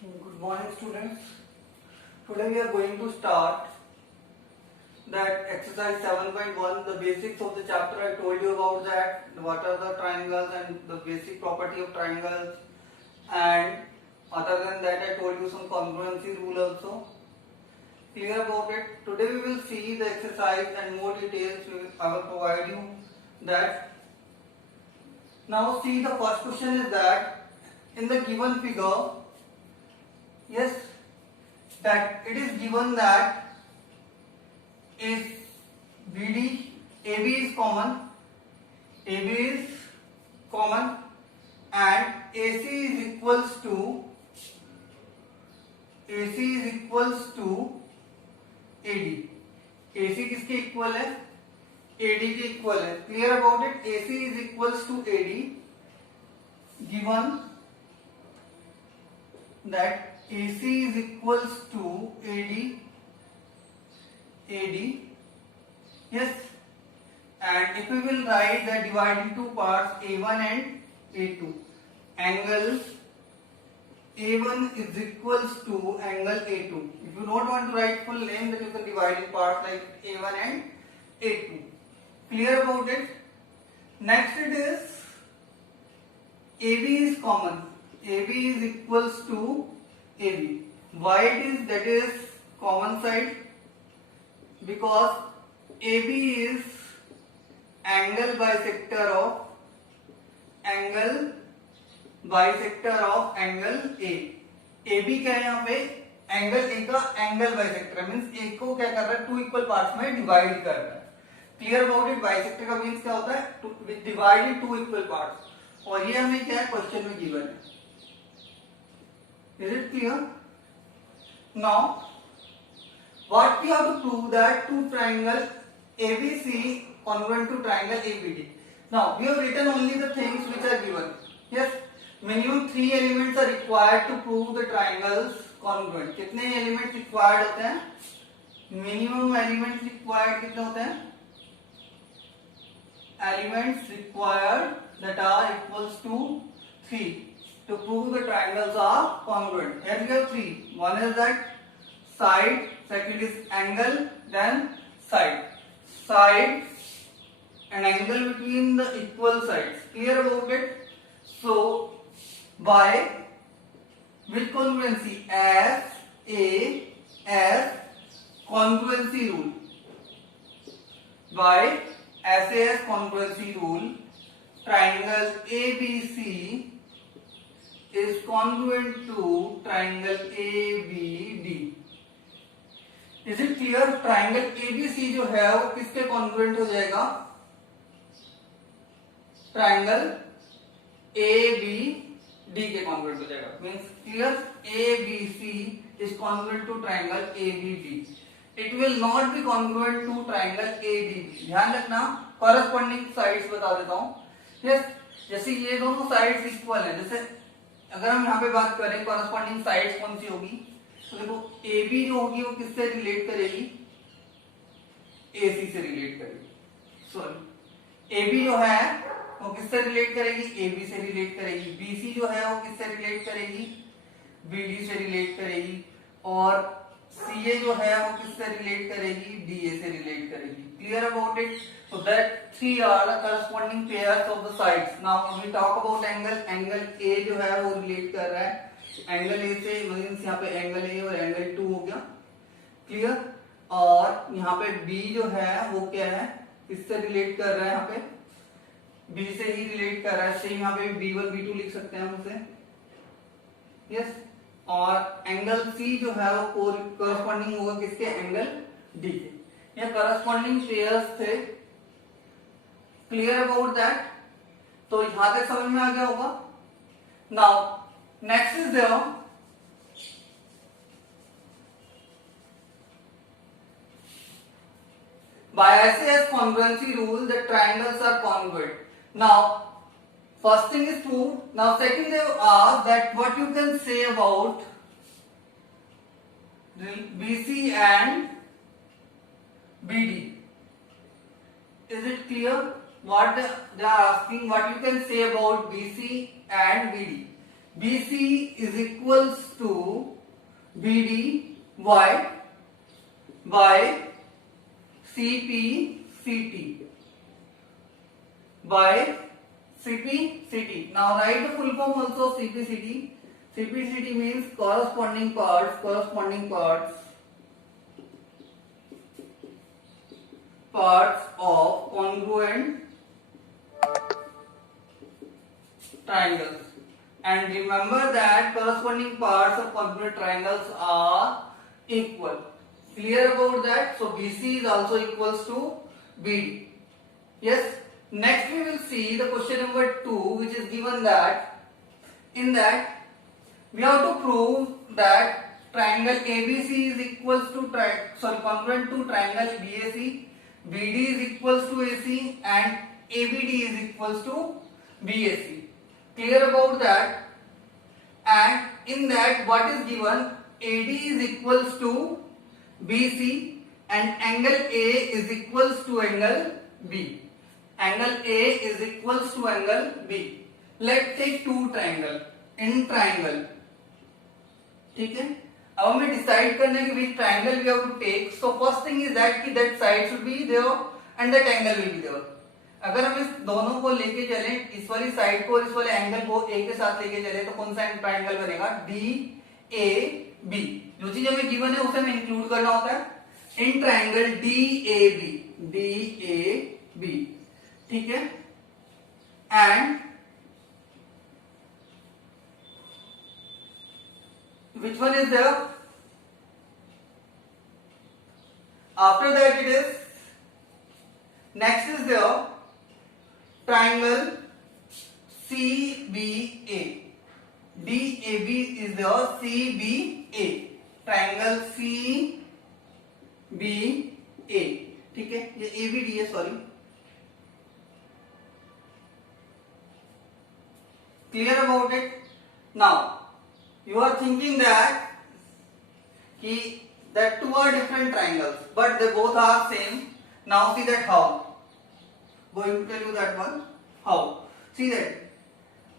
Good morning, students. Today we are going to start that exercise 7.1, the basics of the chapter. I told you about that, what are the triangles and the basic property of triangles, and other than that I told you some congruency rule also. Clear about it? Today we will see the exercise and more details I will provide you that. Now see, the first question is that in the given figure, yes, that it is given that is BD, AB is common, and AC is equals to AD. AC किसके equal है? AD के equal है. Clear about it? AC is equals to AD. Given that AC is equals to AD, yes, and if we will write that divide into parts A1 and A2, angle A1 is equals to angle A2. If you don't want to write full name, then you can divide in parts like A1 and A2. Clear about it? Next it is AB is common. AB is equals to AB. Why it is that is common side? Because AB is angle bisector of angle A. AB क्या है यहाँ पे? Angle A का angle bisector, means A को क्या कर रहा है? टू इक्वल पार्ट्स में डिवाइड कर रहा है. Clear about it? बाइसेक्टर का मीन्स क्या होता है? Divide in two equal parts. और ये हमें क्या है? क्वेश्चन में गिवन है. Is it clear? Now, what we have to prove that two triangle ABC congruent to triangle ABD. Now, we have written only the things which are given. Yes, minimum 3 elements are required to prove the triangles congruent. कितने elements required होते हैं? Minimum elements required कितने होते हैं? Elements required that are equals to 3. To prove the triangles are congruent. Here we have 3. One is that side, second is angle, then side. Side and angle between the equal sides. Clear about it? So, by which congruency? SAS congruency rule. By SAS congruency rule, triangle ABC is congruent to triangle ABD. Is it clear? Triangle ABC जो है वो किसके congruent हो जाएगा? Triangle ABD के congruent हो जाएगा. Means clear? ABC is congruent to triangle ABD. It will not be congruent to triangle ADB. ध्यान रखना, corresponding sides बता देता हूँ. Yes, जैसे ये दोनों sides equal है, जैसे अगर हम यहाँ पे बात करें कॉरेस्पॉन्डिंग साइड्स कौन सी होगी, तो देखो AB जो होगी वो किससे रिलेट करेगी? AC से रिलेट करेगी. सॉरी, AB जो है वो किससे रिलेट करेगी? AB से रिलेट करेगी. BC जो है वो किससे रिलेट करेगी? BD से रिलेट करेगी. और CA जो है वो किससे रिलेट करेगी? DA से रिलेट करेगी. Clear about it? So that 3 are the corresponding pairs of the sides. Now we talk about angle. Angle A जो है वो रिलेट कर रहा है एंगल A से, मींस यहाँ पे एंगल A और एंगल 2 हो गया. क्लियर? और यहाँ पे B जो है वो क्या है? किससे रिलेट कर रहा है? यहाँ पे B से ही रिलेट कर रहा है. सेम यहाँ पे B1 B2 लिख सकते हैं हम उसे. यस. और एंगल C जो है वो कॉरेस्पॉन्डिंग होगा किसके? एंगल D के. ये कॉरेस्पॉन्डिंग पेयर्स थे. Clear about that? तो यहां तक समझ में आ गया होगा. Now next is there by SAS congruency rule the triangles are congruent. Now first thing is proved. Now second they ask that what you can say about BC and BD. Is it clear? What they are asking, what you can say about BC and BD. BC is equals to BD by CP by CP. Now write the full form also CP. CP means corresponding parts of congruent triangles. And remember that corresponding parts of congruent triangles are equal. Clear about that? So BC is also equals to BD. Yes. Next we will see the question number 2, which is given that in that we have to prove that triangle ABC is equals to congruent to triangle BAC, BD is equals to AC, and ABD is equals to BAC. Clear about that? And in that what is given, AD is equals to BC and angle A is equals to angle B. Angle A is equals to angle B. Let's take two triangle. In triangle, ठीक है. अब हमें decide करना है कि which triangle we have to take. So first thing is that कि that side should be there and that angle will be there. अगर हम इस दोनों को लेके चले, इस वाली साइड को और इस वाले एंगल को ए के साथ लेके चले, तो कौन सा ट्राइंगल बनेगा? DAB. जो चीज हमें गिवन है उसे हमें इंक्लूड करना होता है इन ट्राइंगल DAB. ठीक है. And which one is there? After that it is next is there triangle CBA. DAB is there, CBA. Triangle CBA. ठीक है, ये ABD है, sorry. Clear about it? Now you are thinking that two are different triangles, but they both are same. Now see that how. Going to tell you that one. How? See that.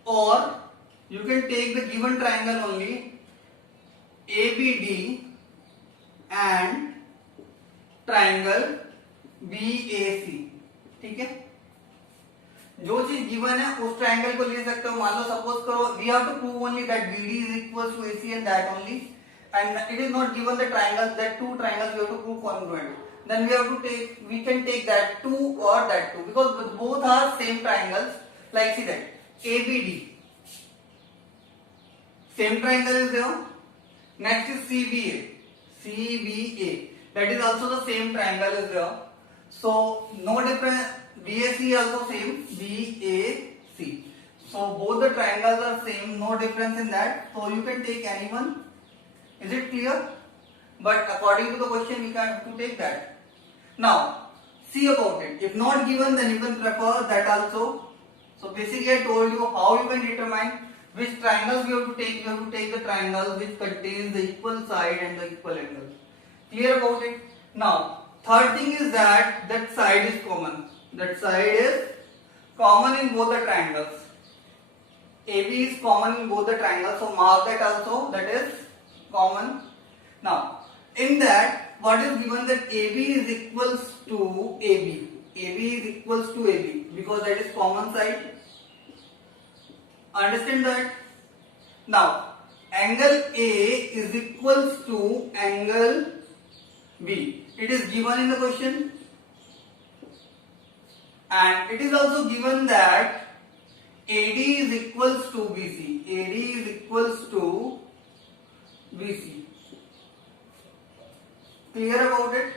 Or you can take the given triangle only ABD and triangle BAC. ठीक है. जो चीज given है उस triangle को ले सकते हो. मान लो सपोज करो we have to prove only that BD is equals to AC and that only, and it is not given the triangles, that two triangles we have to prove congruent. Then we can take that two or that two, because both are same triangles. Like see that ABD, same triangle is there. Next is CBA, that is also the same triangle is there. So no difference. BAC also same, BAC. So both the triangles are same, no difference in that. So you can take anyone. Is it clear? But according to the question, we can have to take that. Now see about it. If not given, then you can prefer that also. So basically, I told you how you can determine which triangles you have to take. You have to take the triangle which contains the equal side and the equal angle. Clear about it? Now third thing is that side is common. That side is common in both the triangles. AB is common in both the triangles, so mark that also, that is common. Now in that what is given, that AB is equals to AB. AB is equals to AB because that is common side. Understand that? Now angle A is equals to angle B. It is given in the question. And it is also given that AD is equals to BC. AD is equals to BC. Clear about it?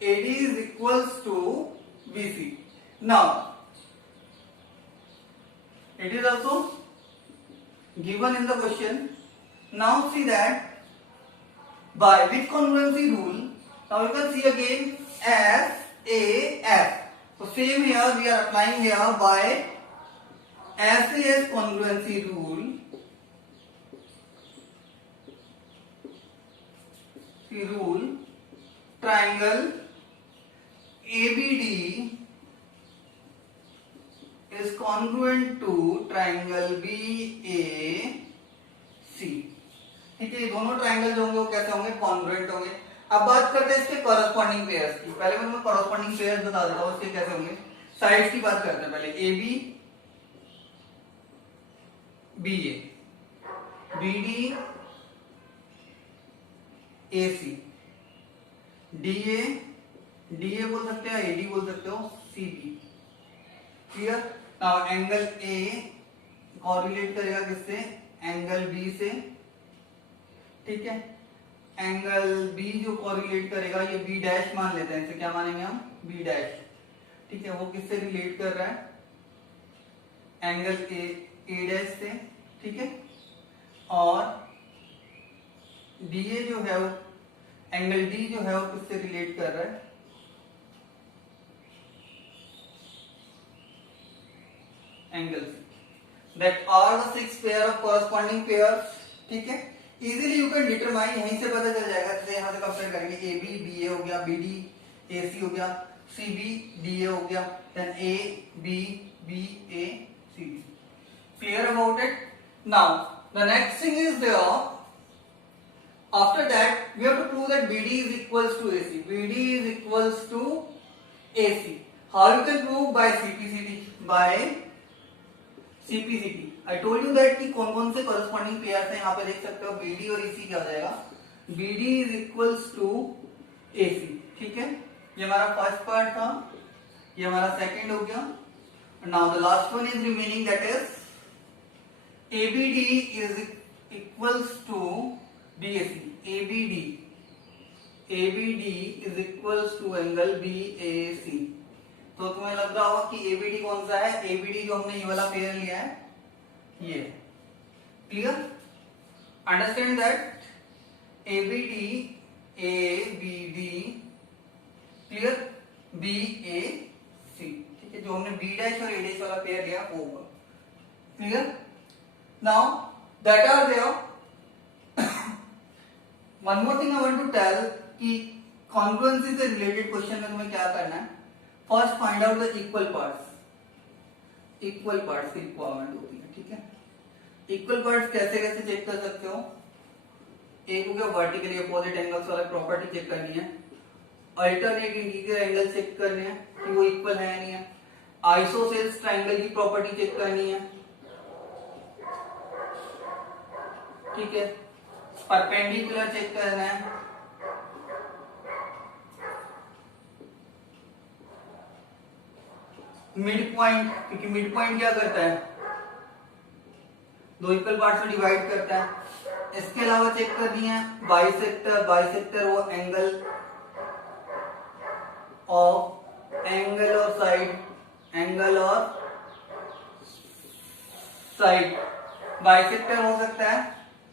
AD is equals to BC. Now, it is also given in the question. Now see that by which congruency rule? Now you can see again SAS. So same here we are applying here by SAS congruency rule. The rule, triangle ABD is congruent to triangle BAC ठीक है, ये दोनों triangle जो होंगे वो कैसे होंगे, congruent होंगे। अब बात करते हैं इसके कॉरेस्पॉन्डिंग पेयर्स की। पहले मैं कॉरेस्पॉन्डिंग पेयर्स बता देता हूँ इसके कैसे होंगे। साइड्स की बात करते हैं पहले, A B, B A, B D, A C, D A बोल सकते हो, ए डी बोल सकते हो, C B. Clear. Now angle A correlate करेगा किससे, एंगल बी से। ठीक है, एंगल बी जो कोरिलेट करेगा, ये बी डैश मान लेते हैं, इसे क्या मानेंगे हम, बी डैश। ठीक है, वो किससे रिलेट कर रहा है, एंगल ए डैश से। ठीक है, और डीए जो है वो, एंगल डी जो है वो किससे रिलेट कर रहा है, एंगल से। That are the 6 pair of corresponding pairs. ठीक है, इजीली यू कैन डिटरमाइन, यहीं से पता चल जाएगा। जैसे यहां से कंपेयर करेंगे, ए बी बी ए हो गया, बी डी ए सी हो गया, सी बी डी ए हो गया, then A B B A C B. Clear about it. Now the next thing is there, after that we have to prove that BD is equals to AC. BD is equals to AC. How you can prove, by CPCT, by CPCT. I told you that कि कौन कौन से corresponding pairs हैं, यहाँ पे देख सकते हो BD और AC क्या हो जाएगा, BD is equals to AC. ठीक है, ये हमारा फर्स्ट पार्ट था, ये हमारा सेकंड हो गया। Now the last one is remaining, that is ABD is equals to BAC. ABD is equals to angle BAC। तो तुम्हें लग रहा होगा कि ABD कौन सा है, ABD जो हमने ये वाला पेयर लिया है, ये। Clear, understand that ABD clear, BAC। ठीक है, जो हमने B डैश और A डैश वाला पेयर लिया वो होगा। Clear. Now that are there. One more thing I want to tell कि कॉन्ग्रुएंसी से रिलेटेड क्वेश्चन में तुम्हें क्या करना है, first find out the equal parts. Equal parts की रिक्वायरमेंट होती है। ठीक है, इक्वल पार्ट्स कैसे कैसे चेक कर सकते हो, एक हो गया वर्टिकली अपोजिट एंगल्स वाला प्रॉपर्टी चेक करनी है, अल्टरनेट इंटीरियर एंगल चेक करने हैं कि वो इक्वल है या नहीं है, आइसोसेल्स ट्रायंगल की प्रॉपर्टी चेक करनी है। ठीक है, परपेंडिकुलर चेक करना है, मिड पॉइंट, क्योंकि मिड पॉइंट क्या करता है, दो इक्वल पार्ट्स में डिवाइड करता है। इसके अलावा चेक करनी है बाइसेक्टर। बाइसेक्टर वो एंगल और साइड, एंगल और साइड। बाइसेक्टर हो सकता है,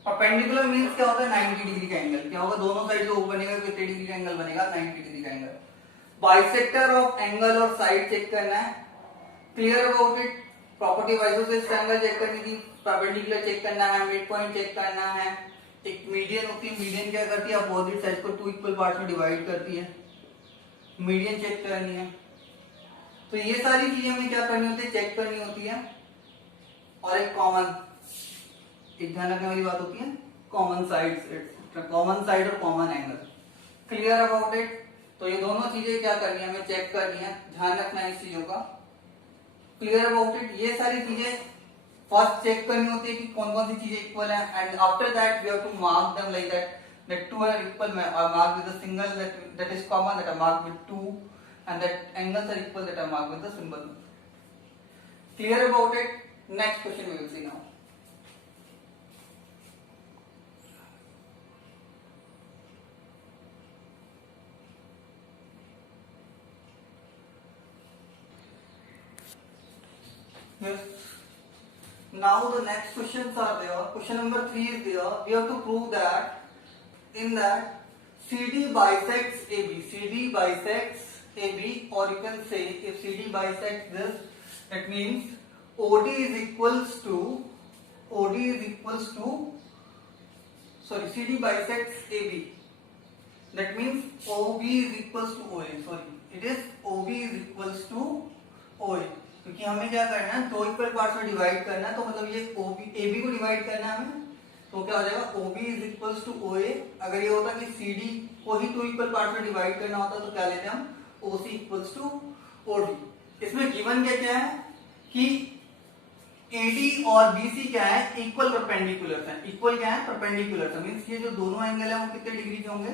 परपेंडिकुलर मींस क्या होता है, 90 डिग्री का एंगल। क्या होगा, दोनों साइड जो बनेगा कितने डिग्री का एंगल बनेगा, 90 डिग्री का एंगल। बाइसेक्टर ऑफ एंगल और साइड चेक करना है। Clear about it. Property of isosceles triangle check करनी थी, परपेंडिकुलर चेक करना है, मिड पॉइंट चेक करना है, एक मीडियन होती है। मीडियन क्या करती है, अपोजिट साइड को टू इक्वल पार्ट्स में डिवाइड करती है, मीडियन चेक करनी है। तो ये सारी चीजें हमें क्या करनी होती है, चेक करनी होती है। और एक कॉमन, एक ध्यान रखने वाली बात होती है, कॉमन साइड, कॉमन साइड और common angle. Clear about it. तो ये दोनों चीजें क्या करनी है, हमें चेक करनी है, ध्यान रखना है इस चीजों का। Clear about it. ये सारी चीजें फर्स्ट चेक करनी होती है कि कौन कौन सी चीजें इक्वल है, and after that we have to mark them like that, that two are equal, or marked with a single that is common, that are marked with 2, and that angles are equal, that are marked with the symbol. Clear about it. Next question we will see now. Yes. Now the next questions are there. Question number 3 is there. We have to prove that in that CD bisects AB. CD bisects AB, or you can say if CD bisects this, that means OD is equals to CD bisects AB. That means OB is equals to OA. It is OB is equals to OA. क्योंकि हमें क्या करना है, दो equal parts में divide करना है, तो मतलब ये AB को डिवाइड करना है हमें, तो क्या हो जाएगा OB is equal to OA। अगर ये होता कि CD को ही 2 इक्वल पार्ट में डिवाइड करना होता तो क्या लेते हम OC इक्वल टू OD। इसमें गिवन क्या है कि AD और BC क्या है इक्वल परपेंडिकुलर है। इक्वल क्या है परपेंडिकुलर है, मींस ये जो दोनों एंगल है वो कितने डिग्री के होंगे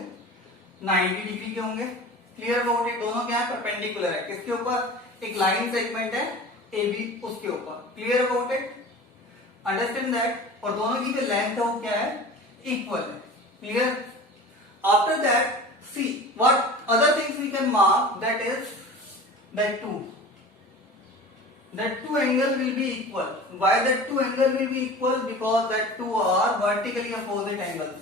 90 डिग्री के होंगे। क्लियर अबाउट इट, दोनों क्या है परपेंडिकुलर है, किसके ऊपर एक लाइन सेगमेंट है AB उसके ऊपर। Clear about it, understand that. और दोनों की जो लेंथ है वो क्या है इक्वल है। Clear, after that see what other things we can mark, that is that two angle will be equal. Why that two angle will be equal? Because that two are vertically opposite angles.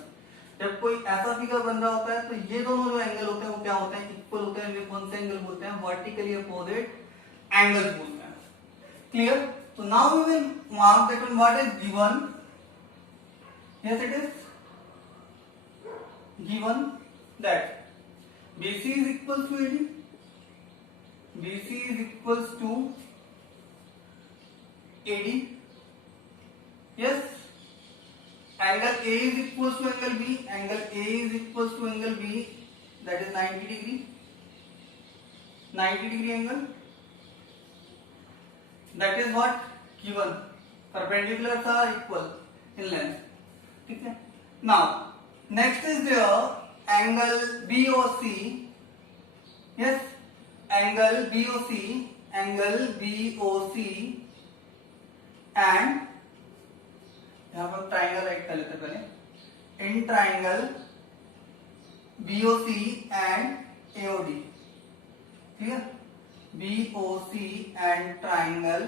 जब कोई ऐसा figure बन रहा होता है तो ये दोनों जो एंगल होते हैं वो क्या होते हैं इक्वल होते हैं। वे कौन से एंगल बोलते हैं वर्टिकली अपोजिट एंगल बोलते हैं। Clear, so now we will mark that one what is given. Yes, it is given that BC is equal to AD, BC is equals to AD. Yes, angle A is equals to angle B, angle A is equals to angle B, that is 90 degree, 90 degree angle, that is what given. Perpendiculars are equal in length. ठीक है, now next is there angle BOC. Yes, angle BOC, angle BOC and यहां पर triangle right कर लेते पहले। In triangle BOC and AOD, ठीक है, BOC and triangle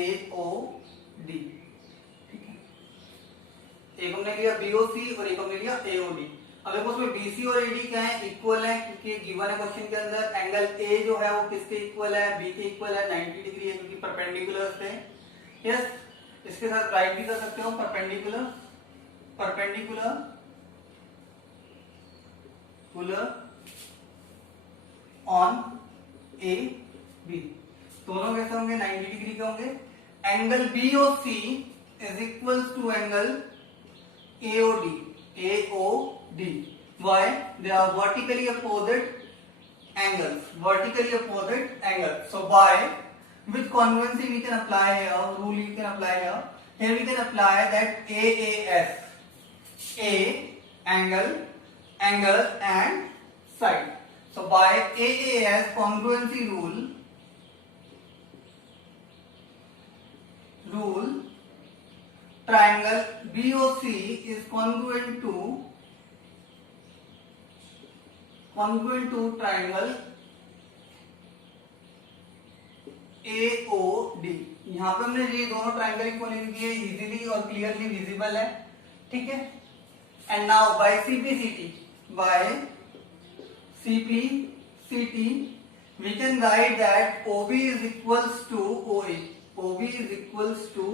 AOD। ठीक है, एक हमने लिया BOC और एक हमने लिया AOD। अब देखो उसमें BC और AD क्या है इक्वल है, क्योंकि गिवन है क्वेश्चन के अंदर एंगल A जो है वो किसके इक्वल है B के इक्वल है 90 डिग्री है, क्योंकि परपेंडिकुलर थे। यस, इसके साथ राइट भी कर सकते हो परपेंडिकुलर, परपेंडिकुलर ऑन AB, दोनों कैसे होंगे 90 डिग्री के होंगे। Angle BOC is equal to angle AOD, why they are vertically opposite angles, vertically opposite angles. So by which congruency we can apply here, rule you can apply here. Here we can apply that AAS, A angle, angle and side. So by AAS congruency rule triangle BOC is congruent to triangle AOD। यहां पे हमने ये दोनों triangle equal किए, easily और clearly visible है। ठीक है, and now by CPCT we can write that OB is equals to OA, OB is equals to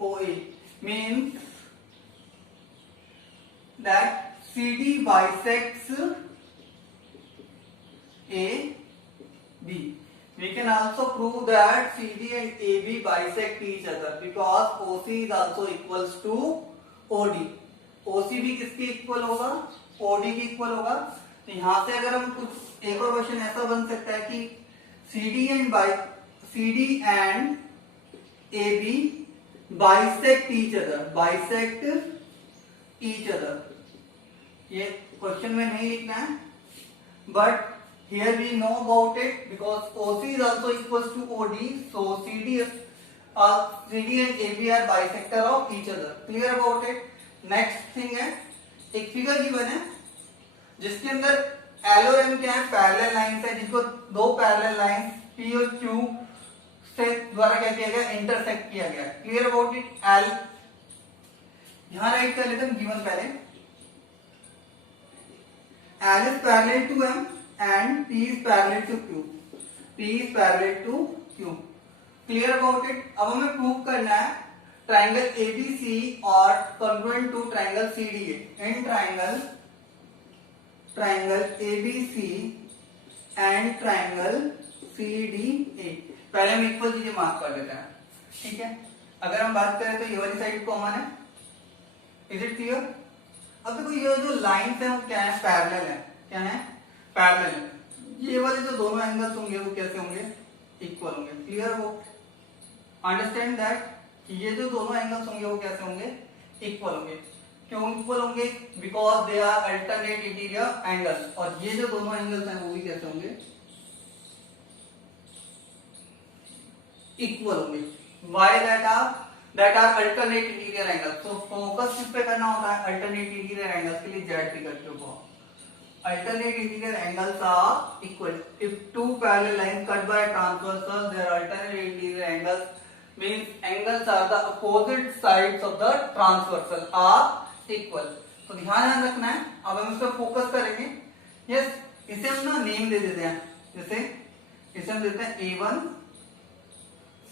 OA means that CD bisects AB. We can also prove that CD and AB bisect each other because OC is also equals to OD. OC भी किसके equal होगा OD के equal होगा। तो यहां से अगर हम कुछ एक और क्वेश्चन ऐसा बन सकता है कि CD and AB bisect each other, ये क्वेश्चन में नहीं लिखना है, but here we know about it because OC is also equals to OD, so CD and AB are bisector of each other. Clear about it? Next thing है, एक figure given है जिसके अंदर L और M क्या है parallel lines है, जिसको दो पैरेलल लाइंस P और Q से द्वारा क्या किया गया इंटरसेक्ट किया गया। Clear about it? L यहां राइट कर लेते हैं गिवन पहले, L is parallel to M and P is parallel to Q, P is parallel to Q. Clear about it? अब हमें प्रूव करना है ट्राइंगल ABC और congruent to triangle CDA। In triangle ABC and triangle CDA पहले हम equal चीजें mark कर लेते हैं। ठीक है, अगर हम बात करें तो ये वाली साइड कॉमन है, इज इट क्लियर? अब देखो ये जो लाइंस है वो क्या है, पैरेलल है। क्या है? पैरेलल है। ये वाले जो दोनों एंगल्स होंगे वो कैसे होंगे, इक्वल होंगे। क्लियर हो? अंडरस्टैंड दैट कि ये जो दोनों एंगल्स होंगे वो कैसे होंगे, इक्वल होंगे। क्यों इक्वल होंगे? Because they are alternate interior angles, और ये जो दोनों एंगल्स हैं वो भी कैसे होंगे, इक्वल होंगे। Why that are alternate interior angles. तो फोकस किस पे करना होता है, अल्टरनेट इंटीरियर एंगल्स के लिए जेड पे करते हो। Alternate interior angles are equal. If two parallel lines cut by transversal, their alternate interior angles means angles are the opposite sides of the transversal are equal. तो ध्यान रखना है। अब हम इस पर फोकस करेंगे। यस, इसे हम ना नेम दे देते हैं। जैसे इसे हम देते हैं A1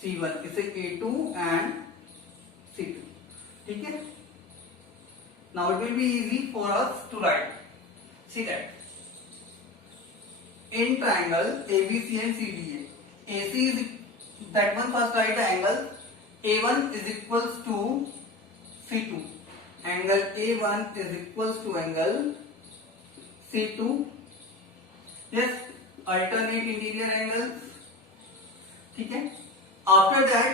C1, इसे A2 एंड C2। ठीक है? Now it will be easy for us to write. See that in triangle ABC and CDA, AC is that one, first write the angle A1 is equals to C2, angle A1 is equals to angle C2. Yes, alternate interior angles. ठीक है? After that,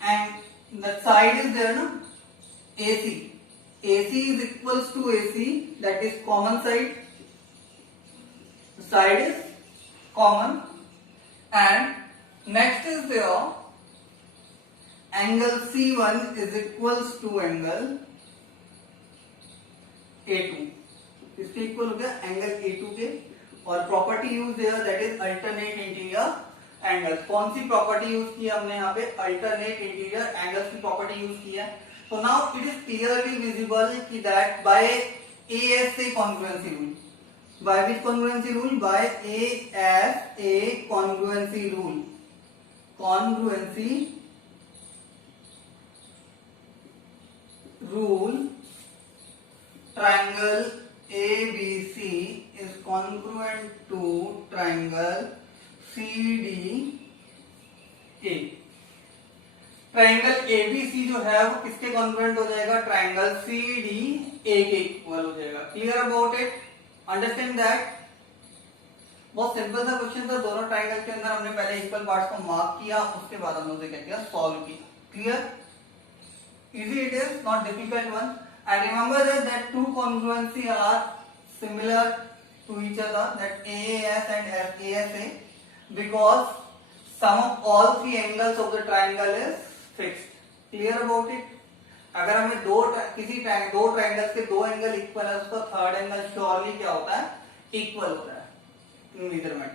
and the side is there na, AC. AC is equals to AC, that is common side. The side is common, and next is there angle C1 is equals to angle A2. इसके equal हो गया angle A2 के। और property use their, that is alternate interior angles. कौन सी property use की हमने यहाँ पे, अल्टरनेट इंटीरियर एंगल्स की प्रॉपर्टी यूज की है। So now it is clearly visible that by ASA congruency rule, by which congruency rule, by ASA congruency rule, congruency rule, triangle ABC is congruent to triangle CDA। Triangle ABC जो है वो किसके congruent हो जाएगा, triangle CDA के equal हो जाएगा। Clear about it? Understand that? बहुत सिंपल सा क्वेश्चन था। दोनों ट्राइंगल के अंदर हमने पहले इक्वल पार्ट्स को मार्क किया, उसके बाद हमने उसे क्या किया, सॉल्व किया। Clear? Easy it is, not difficult one. And remember that two congruency are similar to each other, that AAS and ASA, because sum of all three angles of the triangle is fixed. Clear about it? अगर हमें दो triangles के दो angle equal है, उसका third angle surely क्या होता है, इक्वल होता है। मेजरमेंट